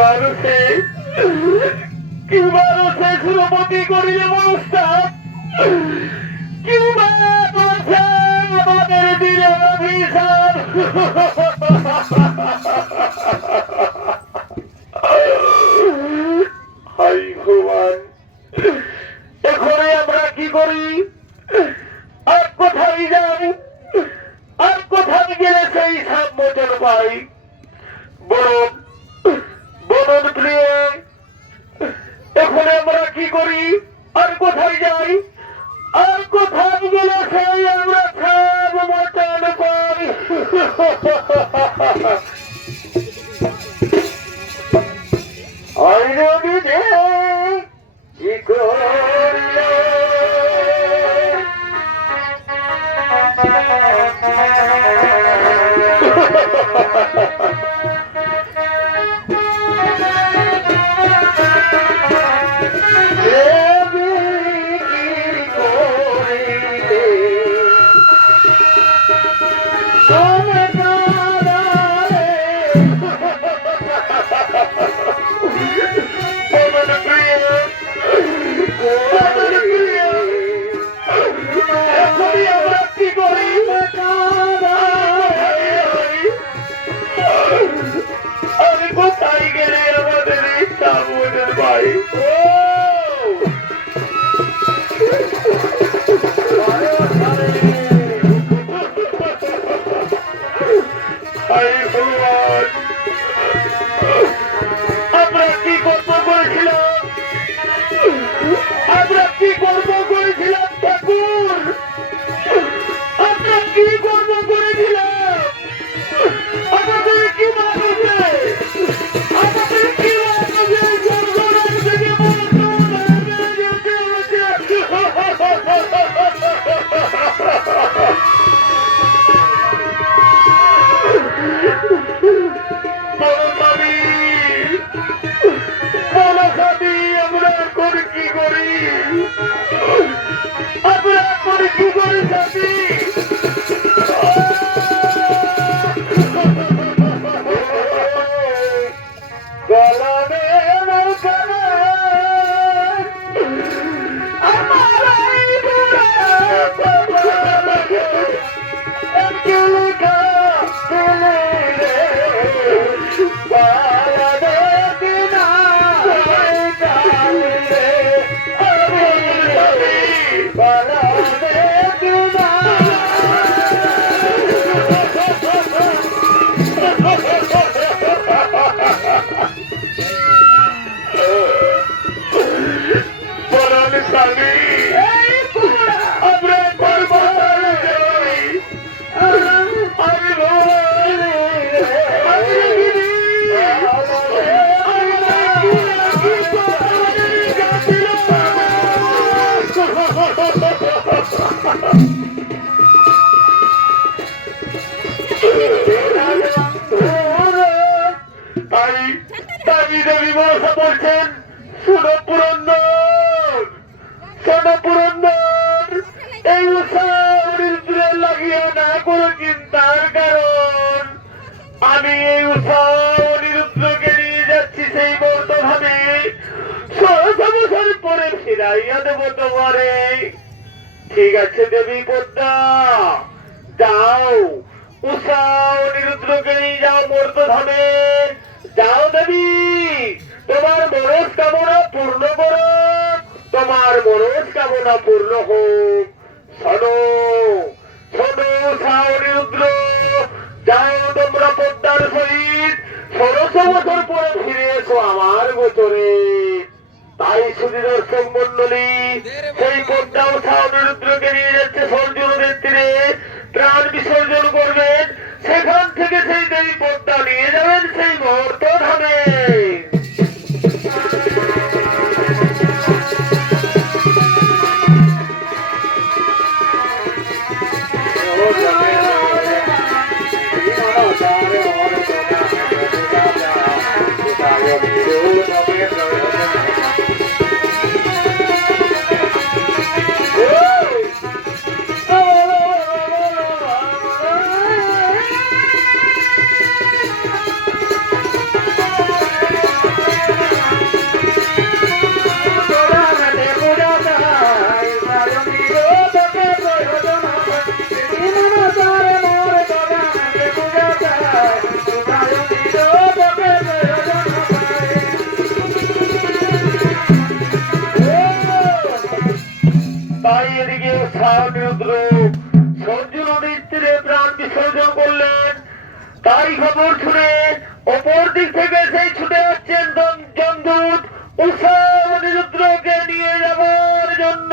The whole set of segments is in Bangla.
মানুষে কি মানুষে সুরপতি করিলে মনস্তাপ কি মানুষে আমাদের দিলে অভিশাপ হাই ভগবান এখানে আমরা কি করি আর কোথায় যাই আর কোথায় গেলে সেই সাম্যজন পাই বরং বলুন প্রিয় এখানে আমরা কি করি আর কোথায় যাই আর কোথায় গেলে সেই আমরা সাম্যজন পাই কি করিলে আমরা কি গল্প করেছিলাম আমরা কি গল্প করেছিলাম ঠাকুর আমরা কি গল্প করেছিলাম আমাদের কি মানুষে আমাদের কি মানুষে জন্মরাজ থেকে বলছেন শোনো পুরন্দর এই উৎসাহ লাগিয়ে না কোনো চিন্তার কারণ আমি এই উৎসাহ অনিরুদ্ধকে নিয়ে যাচ্ছি সেই বর্তমানে 16 বছর পরে ফিরাইয়া দেব তোমারে ঠিক আছে দেবী পদ্মা যাও উষা অনিরুদ্ধকে নিয়ে যাও মর্তধামে যাও দেবী তোমার মনস্কামনা পূর্ণ করো তোমার মনস্কামনা পূর্ণ হোক শোনো শোনো উষা অনিরুদ্ধ যাও তোমরা পদ্মার সহিত 16 বছর পরে ফিরে এসো আমার গোচরে তাই শুধু দর্শক মন্ডলী সেই পদ্মা উষা অনিরুদ্ধকে নিয়ে যাচ্ছে সরজু নদীর তীরে প্রাণ বিসর্জন করবেন সেখান থেকে সেই দেবী পদ্মা নিয়ে যাবেন সেই মর্তধামে দিক থেকে সেই ছুটে আসছেন যমদূত উষা অনিরুদ্রকে নিয়ে যাবার জন্য।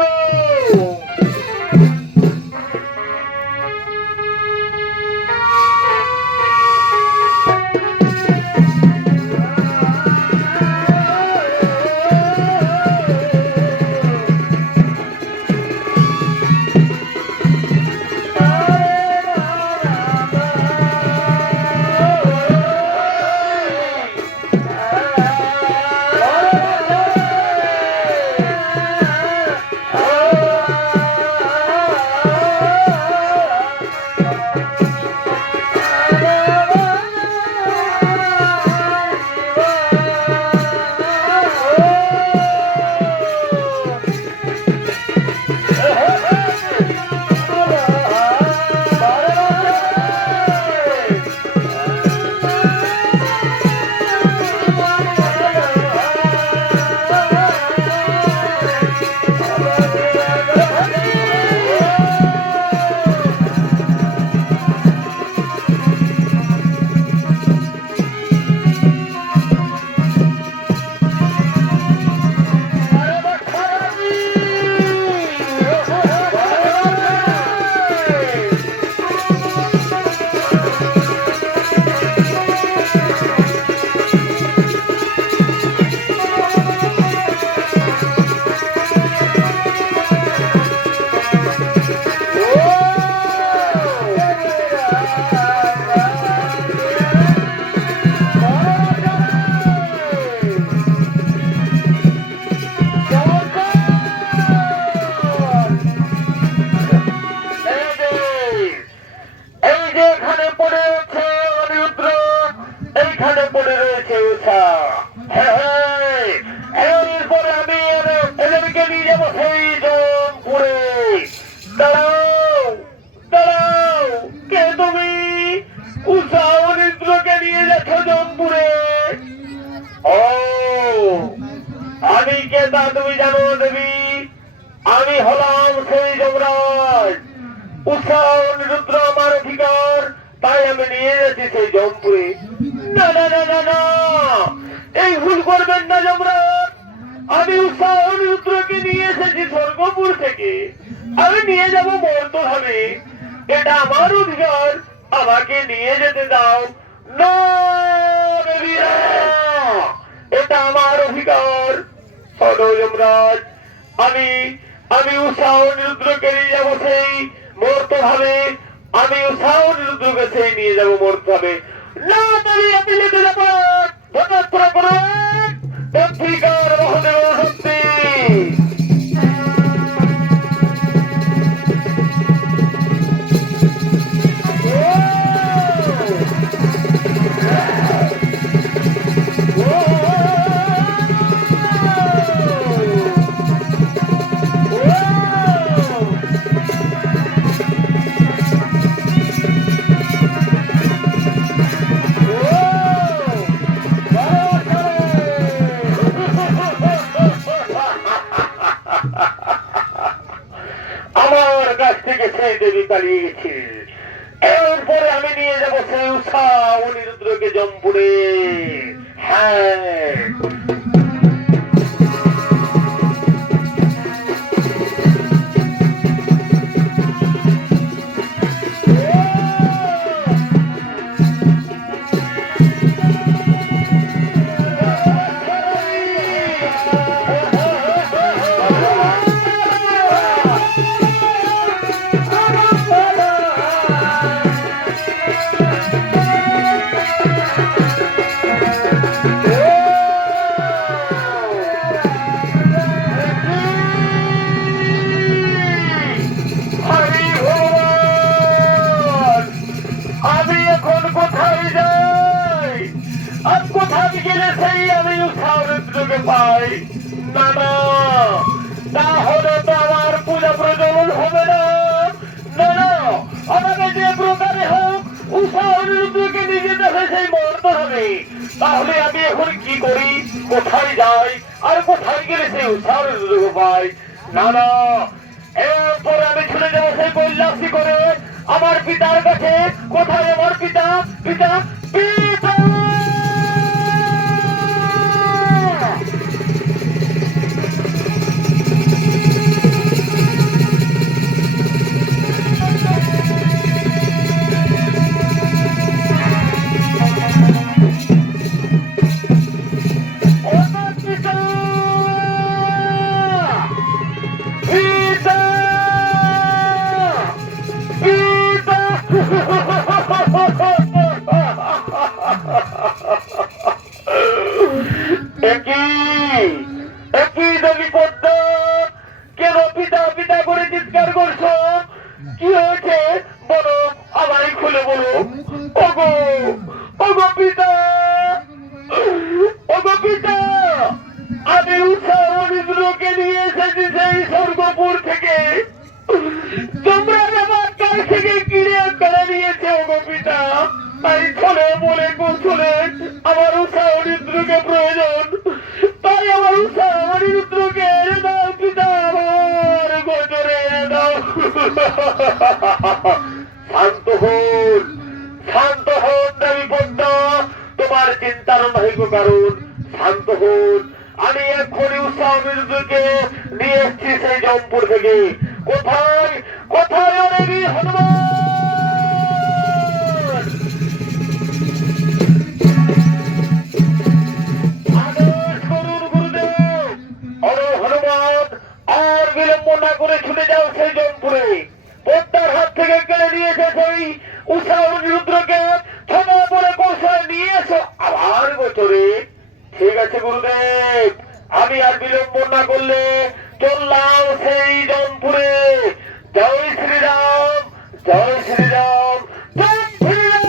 তুমি জানো দেবী, আমি হলাম সেই যমরাজ। উষা অনিরুদ্র আমার অধিকার, তাই আমি নিয়ে যাচ্ছি সেই জমপুরে। না না না না না, এই ভুল করবেন না যমরাজ। আমি উষা অনিরুদ্রকে নিয়ে এসেছি স্বর্গপুর থেকে, আমি নিয়ে যাব মর্তভাবে। এটা আমার অধিকার, আমাকে নিয়ে যেতে দাও। না দেবী, এটা আমার অধিকার। যমরাজ, আমি উষা অনিরুদ্রকে নিয়ে যাবো সেই মর্তভাবে। আমি উষা অনিরুদ্রকে সেই নিয়ে যাবো মর্তভাবে। না দেবী, আপনি যেতে যাবেন। ধন্যবাদ করুন পত্রিকার মহোদয় শক্তি। আমার কাছ থেকে সেই দেবী পালিয়ে গেছে, এরপরে আমি নিয়ে যাবো সেই উষা অনিরুদ্রকে জমপুরে। হ্যাঁ, পাই না, না তাহলে তো আমার পূজা প্রজ্বলন হবে না। না না, আমাকে যে প্রকারে হোক উষা অনিরুদ্রকে নিজে দেখে সেই মরতে হবে। তাহলে আমি এখন কি করি, কোথায় যাই, আর কোথায় গেলে সেই উষা অনিরুদ্রকে পাই? না না, এরপরে আমি ছুটে যাবো সেই কৈলাসী করে আমার পিতার কাছে। কোথায় আমার পিতা? পিতা পিতা একই দেবী পদ্মা, কেন পিতা পিতা করে চিৎকার করছো? কি হয়েছে বলো, আমায় খুলে বলো। ওগো ওগো পিতা, ওগো পিতা, আমি উষা অনিন্দ্রকে নিয়ে এসেছি সেই স্বর্গপুর থেকে। তোমরা আমার কাছ থেকে কিনে করে নিয়েছে ওগো পিতা। তাই ছলে বলে কৌশলে আমার উষা অনিন্দ্রকে প্রয়োজন। তাই আমার উষা অনিন্দ্রকে এনে দাও পিতা, আমার গোচরে এনে দাও। শান্ত হন, শান্ত হন দেবী পদ্মা, তোমার চিন্তার নাই কারণ। শান্ত হন, আমি এক্ষুনি উষা অনিরুদ্ধকে নিয়ে এসছি সেই জমপুর থেকে। কোথায় কোথায় অনেকই হনুমান? আদেশ করুন গুরুদেব। অরে হনুমান, আর বিলম্ব না করে ছুটে যাও সেই জমপুরে। পদ্মার হাত থেকে কেড়ে নিয়েছে সেই উষা অনিরুদ্ধকে, ছড়া বলে কৌশল নিয়ে এসো আবার গোচরে। ঠিক আছে গুরুদেব, আমি আর বিলম্ব না করলে চললাম সেই জমপুরে। জয় শ্রীরাম, জয় শ্রীরাম, জয় শ্রীরাম।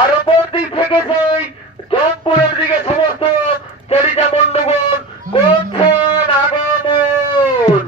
আর ওপর দিক থেকে সেই জমপুরের দিকে সমস্ত চরিতা বন্ধুগণ করছেন আগমন।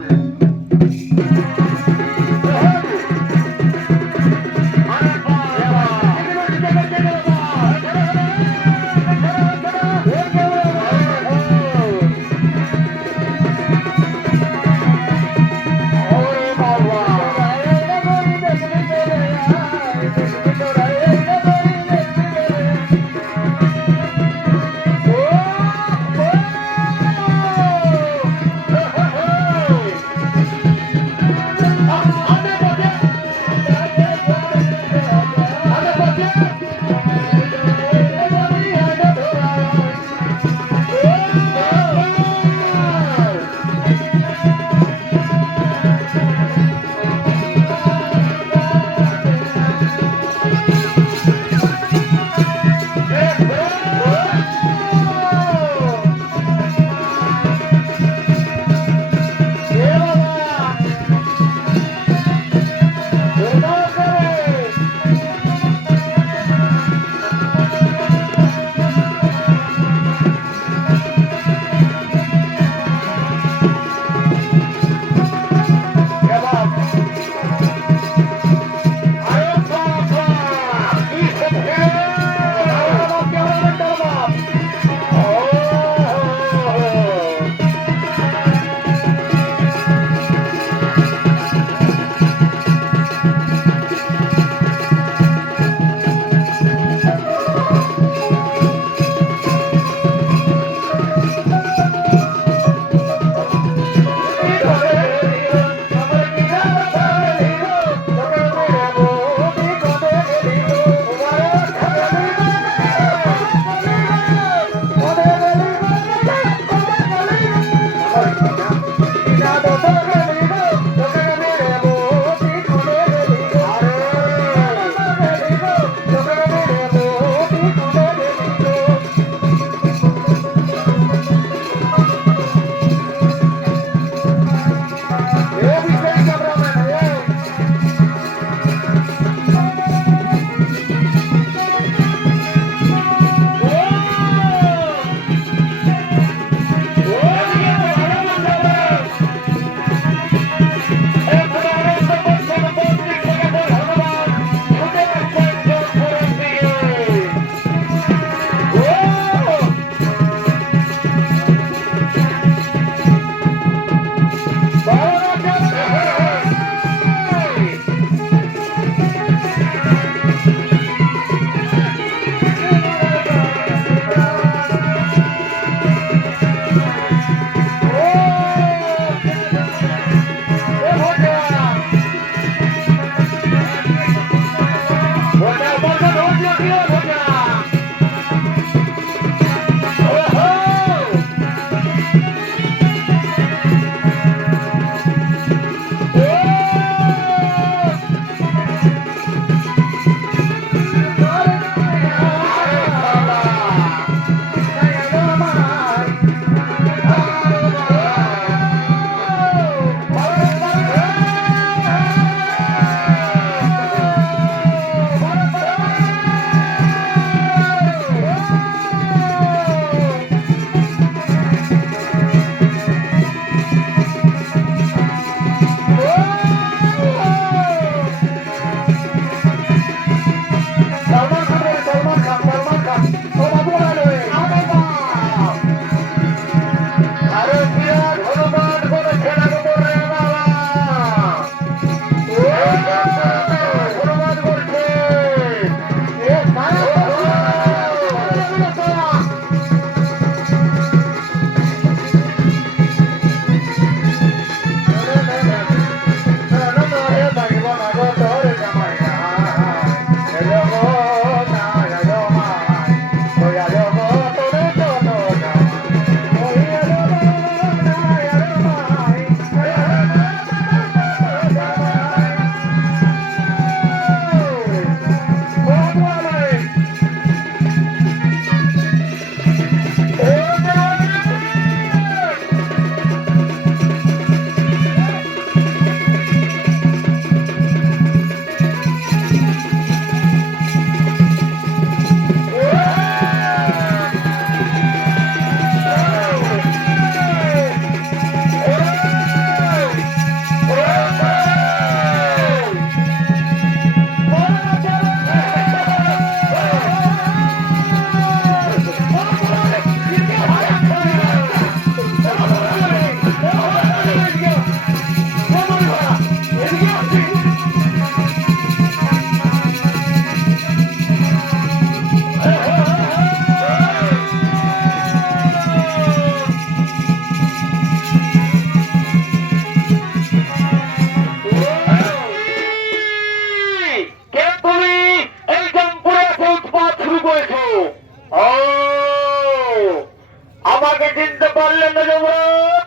আমাকে চিনতে পারলেন না যমরাজ?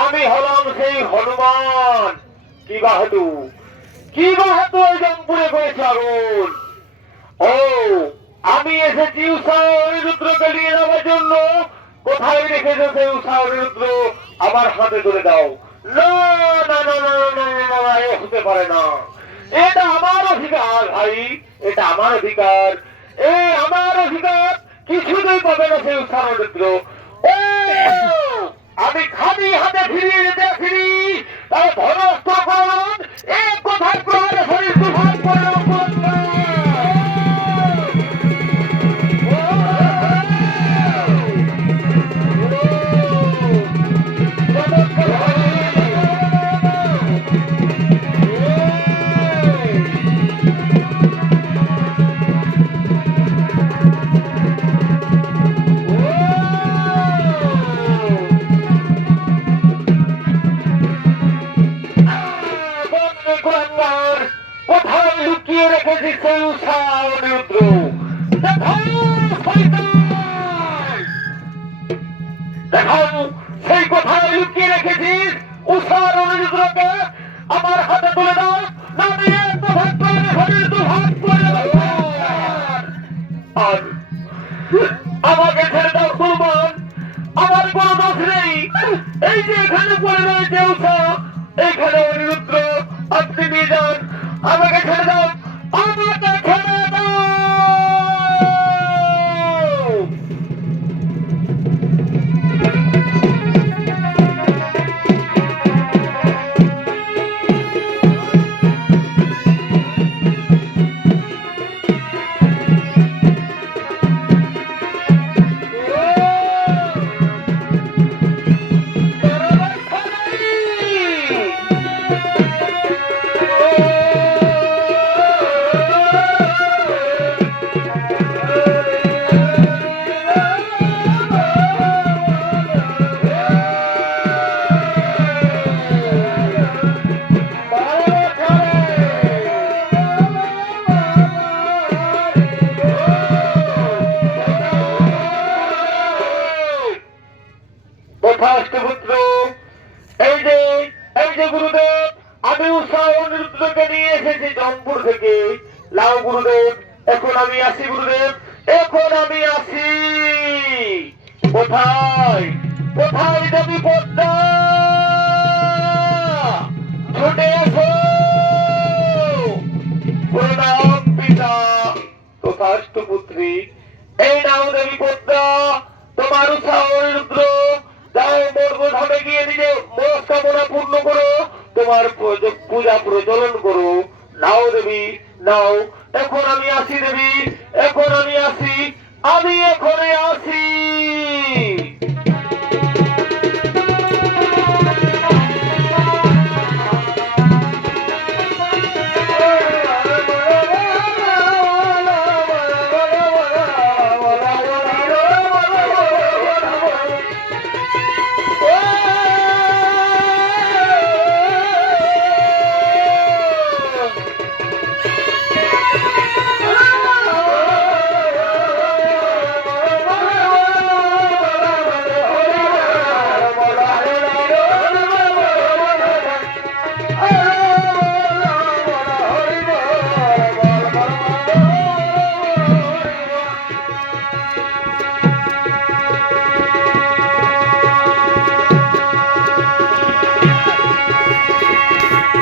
আমি হলাম সেই হনুমান। কি বাহাদু ওই জমপুরে করেছে আগুন। ও আমি এসেছি উষা অনিরুদ্রকে নিয়ে যাওয়ার জন্য। কোথায় রেখেছো সেই উষা অনিরুদ্র? আমার হাতে তুলে দাও। না না না না না না, এ হতে পারে না। এটা আমার অধিকার ভাই, এটা আমার অধিকার, আমার অধিকার। কিছুতেই পাবে না সেই উষা অনিরুদ্র। আমি খালি হাতে ফিরিয়ে যেতে আসিনি। তার ধনস্থ করুন এক কথায় প্রহারে শরীর দুভাগ করে কোথায় লুকিয়ে রেখেছি সেই উষা অনিরুদ্র? দেখাও সেই কোথায় লুকিয়ে রেখেছিস উষার অনিরুদ্রকে। আমার হাতে তুলে দাও, না দিয়ে দুভাগ করে শরীর দুভাগ করে আর আমাকে ছেড়ে দাও সুলমান। আমার কোনো দোষ নেই। এই যে এখানে পড়ে রয়েছে উষা, এখানে অনিরুদ্র। আপনি নিয়ে যান, আমাকে ছেড়ে দাও, আমাকে ছেড়ে দাও। গুরুদেব, আমি উষা অনিরুদ্রকে নিয়ে এসেছি জমপুর থেকে। লাও গুরুদেব, এখন আমি আসি গুরুদেব, এখন আমি আসি। কোথায় কোথায় দেবী পদ্মা? ছুটে এসো। প্রণাম পিতা। তথাস্তু পুত্রী। এই নাও দেবী পদ্মা, তোমার উষা অনিরুদ্র। যাও মর্মধামে গিয়ে নিজে মনস্কামনা পূর্ণ করো, তোমার পূজা প্রজ্বলন করো। নাও দেবী নাও। এখন আমি আসি দেবী, এখন আমি আসি, আমি এখনই আসি।